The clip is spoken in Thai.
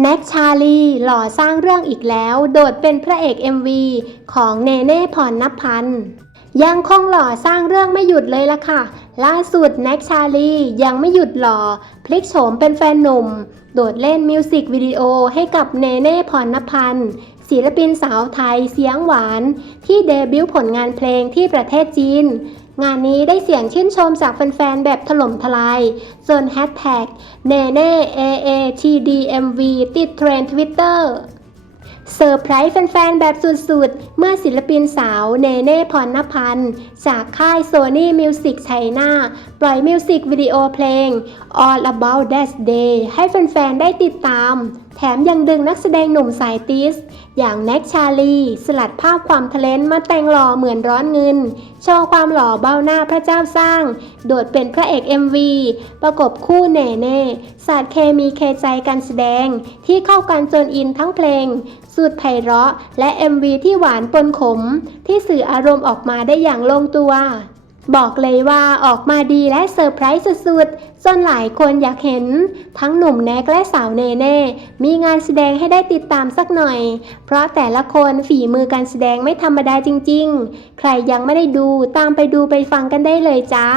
แน็กชาลีหล่อสร้างเรื่องอีกแล้ว โดดเป็นพระเอก MV ของเนเน่พรณพันธ์ยังคงหล่อสร้างเรื่องไม่หยุดเลยล่ะค่ะ ล่าสุดแน็กชาลียังไม่หยุดหล่อ พลิกโฉมเป็นแฟนหนุ่ม โดดเล่นมิวสิกวิดีโอให้กับเนเน่พรณพันธ์ศิลปินสาวไทยเสียงหวาน ที่เดบิวต์ผลงานเพลงที่ประเทศจีน งานนี้ได้เสียงชื่นชมจากแฟนๆ แบบถล่มทลายจนแฮชแท็กเนเน่ AATDMV ติดเทรนด์ทวิตเตอร์เซอร์ไพรส์แฟนๆ แบบสุดๆ เมื่อศิลปินสาวเนเน่พรณพันธ์ จากค่าย Sony Music China ปล่อยมิวสิกวิดีโอเพลง All About That Day ให้แฟนๆ ได้ติดตาม แถมยังดึงนักแสดงหนุ่มสายติส อย่างแน็กชาลี สลัดภาพความทะเลนมาแต่งหล่อเหมือนร้อนเงิน โชว์ความหล่อเบ้าหน้าพระเจ้าสร้าง โดดเป็นพระเอก MV ประกบคู่เน่เน่ศาสตร์เคมีเคใจการแสดง ที่เข้ากันจนอินทั้งเพลงสุดไพเราะ และ MV ที่หวานปนขม ที่สื่ออารมณ์ออกมาได้อย่างลงตัว บอกเลยว่าออกมาดีและเซอร์ไพรส์สุดๆ จนหลายคนอยากเห็น ทั้งหนุ่มแน็กและสาวเนเน่ มีงานแสดงให้ได้ติดตามสักหน่อย เพราะแต่ละคนฝีมือการแสดงไม่ธรรมดาจริงๆ ใครยังไม่ได้ดูตามไปดูไปฟังกันได้เลยจ้า